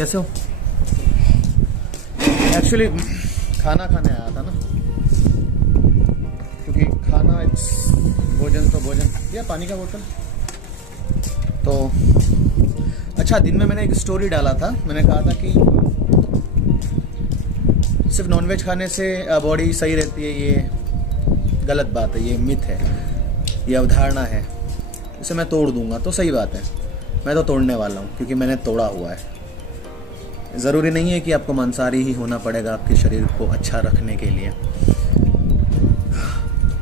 कैसे हो? एक्चुअली खाना खाने आया था ना, क्योंकि खाना भोजन तो भोजन। या पानी का बोतल तो अच्छा। दिन में मैंने एक स्टोरी डाला था, मैंने कहा था कि सिर्फ नॉनवेज खाने से बॉडी सही रहती है। ये गलत बात है, ये मिथ है, ये अवधारणा है। इसे मैं तोड़ दूंगा तो सही बात है। मैं तो तोड़ने वाला हूँ क्योंकि मैंने तोड़ा हुआ है। ज़रूरी नहीं है कि आपको मांसाहारी ही होना पड़ेगा आपके शरीर को अच्छा रखने के लिए।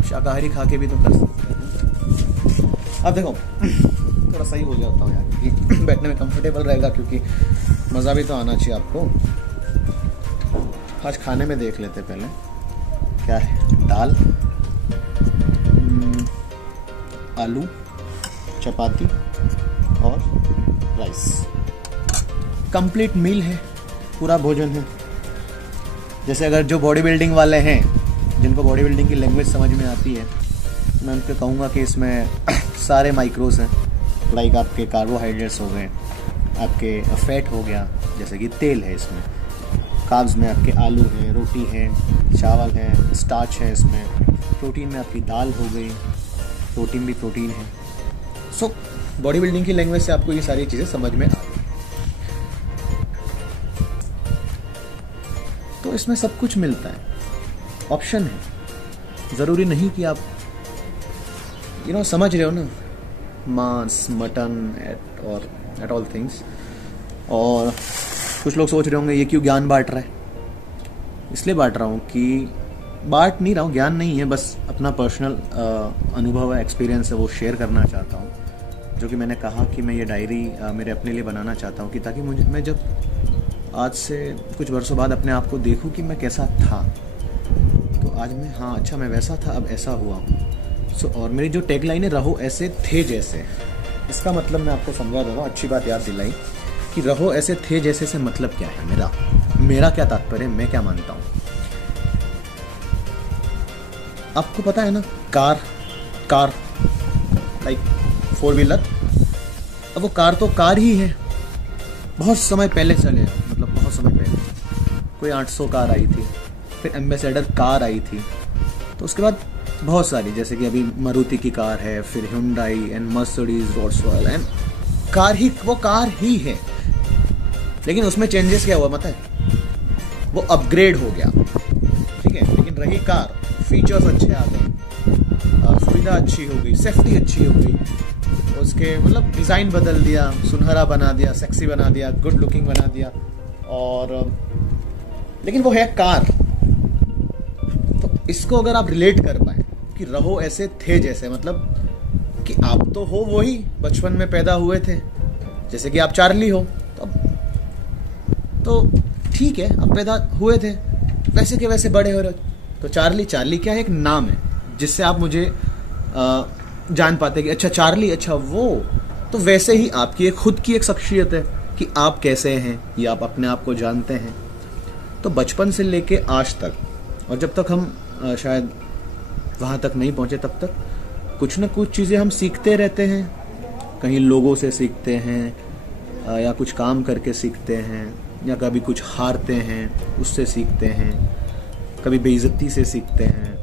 शाकाहारी खा के भी तो कर सकते हैं। अब देखो थोड़ा सही हो जाता हूँ यार, क्योंकि बैठने में कंफर्टेबल रहेगा, क्योंकि मज़ा भी तो आना चाहिए आपको। आज खाने में देख लेते पहले क्या है। दाल, आलू, चपाती और राइस। कंप्लीट मील है, पूरा भोजन है। जैसे अगर जो बॉडी बिल्डिंग वाले हैं, जिनको बॉडी बिल्डिंग की लैंग्वेज समझ में आती है, मैं उनको कहूँगा कि इसमें सारे माइक्रोस हैं। लाइक आपके कार्बोहाइड्रेट्स हो गए, आपके फैट हो गया, जैसे कि तेल है इसमें। कार्ब्स में आपके आलू हैं, रोटी है, चावल है, स्टार्च है इसमें। प्रोटीन में आपकी दाल हो गई, प्रोटीन भी प्रोटीन है। सो बॉडी बिल्डिंग की लैंग्वेज से आपको ये सारी चीज़ें समझ में आ गई। तो इसमें सब कुछ मिलता है, ऑप्शन है। ज़रूरी नहीं कि आप समझ रहे हो ना, मांस, मटन एट ऑल थिंग्स। और कुछ लोग सोच रहे होंगे ये क्यों ज्ञान बांट रहा है। इसलिए बांट रहा हूँ कि बांट नहीं रहा हूँ, ज्ञान नहीं है, बस अपना पर्सनल अनुभव है, एक्सपीरियंस है, वो शेयर करना चाहता हूँ। जो कि मैंने कहा कि मैं ये डायरी मेरे अपने लिए बनाना चाहता हूँ, कि ताकि मैं जब आज से कुछ वर्षों बाद अपने आप को देखूं कि मैं कैसा था, तो आज मैं अच्छा मैं वैसा था, अब ऐसा हुआ हूँ। और मेरी जो टैगलाइन है, रहो ऐसे थे जैसे, इसका मतलब मैं आपको समझा दे रहा हूँ। अच्छी बात याद दिलाई कि रहो ऐसे थे जैसे से मतलब क्या है, मेरा क्या तात्पर्य है, मैं क्या मानता हूँ। आपको पता है ना, कार लाइक 4 व्हीलर। अब वो कार तो कार ही है, बहुत समय पहले चले, मतलब बहुत समय पहले कोई 800 कार आई थी, फिर एम्बेसडर कार आई थी, तो उसके बाद बहुत सारी, जैसे कि अभी मारुति की कार है, फिर Hyundai and Mercedes, Rolls Royal and car ही, वो कार ही है। लेकिन उसमें चेंजेस क्या हुआ पता है, वो अपग्रेड हो गया, ठीक है। लेकिन रही कार, फीचर्स अच्छे आ गए, सुविधा अच्छी हो गई, सेफ्टी अच्छी हो गई, उसके मतलब डिज़ाइन बदल दिया, सुनहरा बना दिया, सेक्सी बना दिया, गुड लुकिंग बना दिया। और लेकिन वो है कार। तो इसको अगर आप रिलेट कर पाए कि रहो ऐसे थे जैसे, मतलब कि आप तो हो वही बचपन में पैदा हुए थे, जैसे कि आप चार्ली हो, तो ठीक है, आप पैदा हुए थे, वैसे के वैसे बड़े हो रहे हो। तो चार्ली क्या है, एक नाम है जिससे आप मुझे जान पाते कि अच्छा चार्ली, अच्छा वो। तो वैसे ही आपकी एक खुद की एक शख्सियत है कि आप कैसे हैं, ये आप अपने आप को जानते हैं। तो बचपन से लेके आज तक, और जब तक हम शायद वहाँ तक नहीं पहुँचे, तब तक कुछ ना कुछ चीज़ें हम सीखते रहते हैं। कहीं लोगों से सीखते हैं, या कुछ काम करके सीखते हैं, या कभी कुछ हारते हैं उससे सीखते हैं, कभी बेइज्जती से सीखते हैं।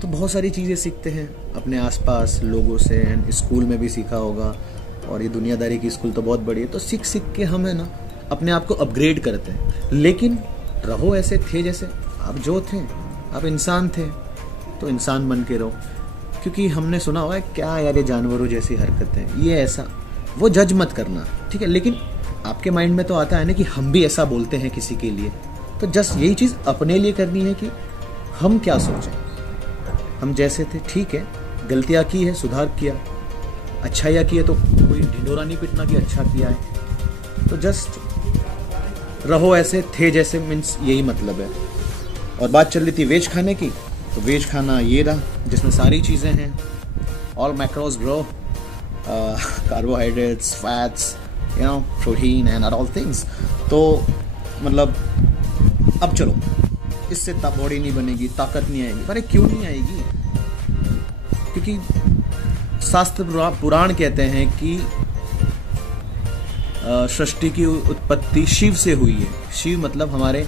तो बहुत सारी चीज़ें सीखते हैं अपने आसपास लोगों से, एंड स्कूल में भी सीखा होगा। और ये दुनियादारी की स्कूल तो बहुत बड़ी है। तो सीख के हम है ना अपने आप को अपग्रेड करते हैं। लेकिन रहो ऐसे थे जैसे, आप जो थे, आप इंसान थे तो इंसान बन के रहो। क्योंकि हमने सुना हुआ है क्या यार ये जानवरों जैसी हरकतें, ये ऐसा, वो जज मत करना, ठीक है। लेकिन आपके माइंड में तो आता है ना कि हम भी ऐसा बोलते हैं किसी के लिए। तो जस्ट यही चीज़ अपने लिए करनी है कि हम क्या सोचें। हम जैसे थे ठीक है, गलतियाँ की है, सुधार किया, अच्छाइयाँ की है, तो कोई ढिंडोरा नहीं पिटना कि अच्छा किया है। तो जस्ट रहो ऐसे थे जैसे, मीन्स यही मतलब है। और बात चल रही थी वेज खाने की, तो वेज खाना ये रहा जिसमें सारी चीज़ें हैं, all macros bro, carbohydrates, fats, protein and all things. तो मतलब अब चलो, इससे बॉडी नहीं बनेगी, ताकत नहीं आएगी। अरे क्यों नहीं आएगी? क्योंकि शास्त्र पुराण कहते हैं कि सृष्टि की उत्पत्ति शिव से हुई है। शिव मतलब हमारे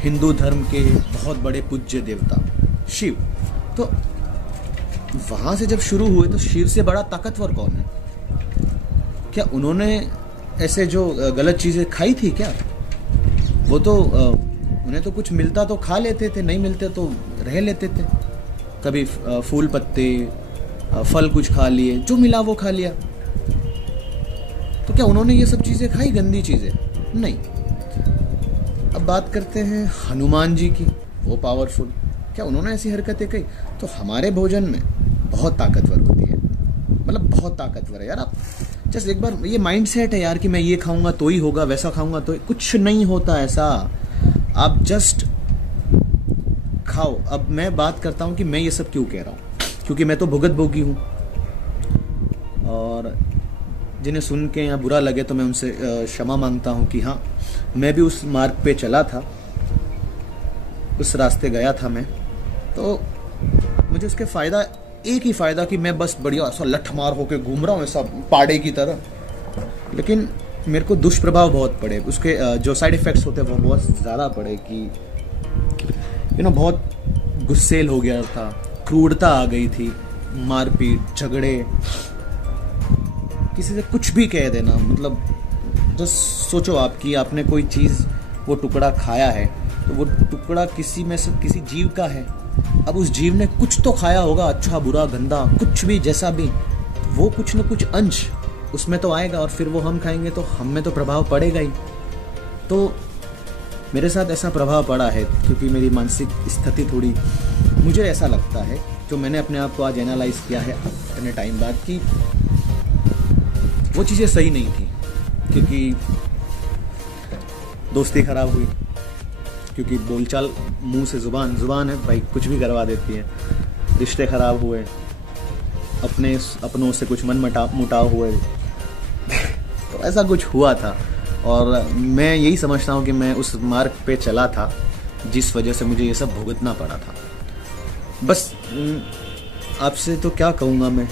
हिंदू धर्म के बहुत बड़े पूज्य देवता शिव। तो वहां से जब शुरू हुए तो शिव से बड़ा ताकतवर कौन है? क्या उन्होंने ऐसे जो गलत चीजें खाई थी क्या? वो तो उन्हें तो कुछ मिलता तो खा लेते थे, नहीं मिलते तो रह लेते थे। कभी फूल पत्ते फल कुछ खा लिए, जो मिला वो खा लिया। तो क्या उन्होंने ये सब चीजें खाई, गंदी चीजें? नहीं। अब बात करते हैं हनुमान जी की, वो पावरफुल, क्या उन्होंने ऐसी हरकतें की? तो हमारे भोजन में बहुत ताकतवर होती है, मतलब बहुत ताकतवर है यार। आप जस्ट एक बार, ये माइंड सेट है यार कि मैं ये खाऊंगा तो ही होगा, वैसा खाऊंगा तो कुछ नहीं होता ऐसा। आप जस्ट खाओ। अब मैं बात करता हूं कि मैं ये सब क्यों कह रहा हूं, क्योंकि मैं तो भुगत भोगी हूं, और जिन्हें सुन के या बुरा लगे तो मैं उनसे क्षमा मांगता हूं कि हाँ, मैं भी उस मार्ग पे चला था, उस रास्ते गया था मैं। तो मुझे उसके फायदा, एक ही फायदा कि मैं बस बढ़िया ऐसा लठमार होके घूम रहा हूँ ऐसा पाड़े की तरह, लेकिन मेरे को दुष्प्रभाव बहुत पड़े उसके। जो साइड इफेक्ट्स होते हैं वो बहुत ज़्यादा पड़े कि बहुत गुस्सेल हो गया था, क्रूरता आ गई थी, मारपीट, झगड़े, किसी से कुछ भी कह देना। मतलब बस सोचो आप कि आपने कोई चीज़, वो टुकड़ा खाया है तो वो टुकड़ा किसी में से किसी जीव का है। अब उस जीव ने कुछ तो खाया होगा, अच्छा बुरा गंदा कुछ भी, जैसा भी, वो कुछ न कुछ अंश उसमें तो आएगा, और फिर वो हम खाएंगे तो हम में तो प्रभाव पड़ेगा ही। तो मेरे साथ ऐसा प्रभाव पड़ा है क्योंकि मेरी मानसिक स्थिति थोड़ी, मुझे ऐसा लगता है, जो मैंने अपने आप को आज एनालाइज किया है इतने टाइम बाद, कि वो चीज़ें सही नहीं थी। क्योंकि दोस्ती खराब हुई, क्योंकि बोलचाल मुंह से जुबान है भाई, कुछ भी करवा देती है। रिश्ते खराब हुए, अपनों से कुछ मन मुटाव हुए तो ऐसा कुछ हुआ था, और मैं यही समझता हूँ कि मैं उस मार्ग पे चला था जिस वजह से मुझे ये सब भुगतना पड़ा था। बस आपसे तो क्या कहूँगा मैं,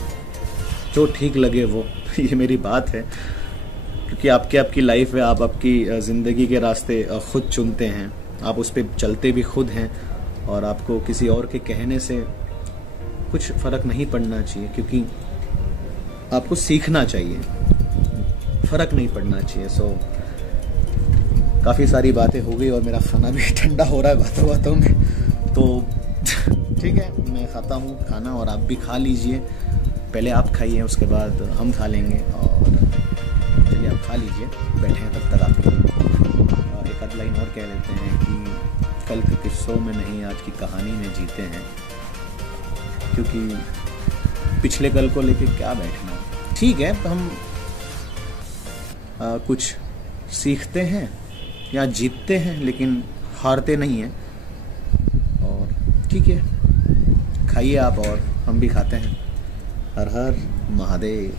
जो ठीक लगे वो ये मेरी बात है, क्योंकि आपकी लाइफ है, आप आपकी ज़िंदगी के रास्ते खुद चुनते हैं, आप उस पर चलते भी खुद हैं, और आपको किसी और के कहने से कुछ फ़र्क नहीं पड़ना चाहिए, क्योंकि आपको सीखना चाहिए, फ़र्क नहीं पड़ना चाहिए। सो काफ़ी सारी बातें हो गई और मेरा खाना भी ठंडा हो रहा है बातों बातों में, तो ठीक है, मैं खाता हूँ खाना और आप भी खा लीजिए। पहले आप खाइए, उसके बाद हम खा लेंगे, और चलिए आप खा लीजिए, बैठे हैं तब तक आप एक आध लाइन और कह लेते हैं कि कल के किस्सों में नहीं, आज की कहानी में जीते हैं, क्योंकि पिछले कल को लेके क्या बैठना। ठीक है, तो हम कुछ सीखते हैं या जीतते हैं, लेकिन हारते नहीं हैं। और ठीक है, खाइए आप और हम भी खाते हैं। हर हर महादेव।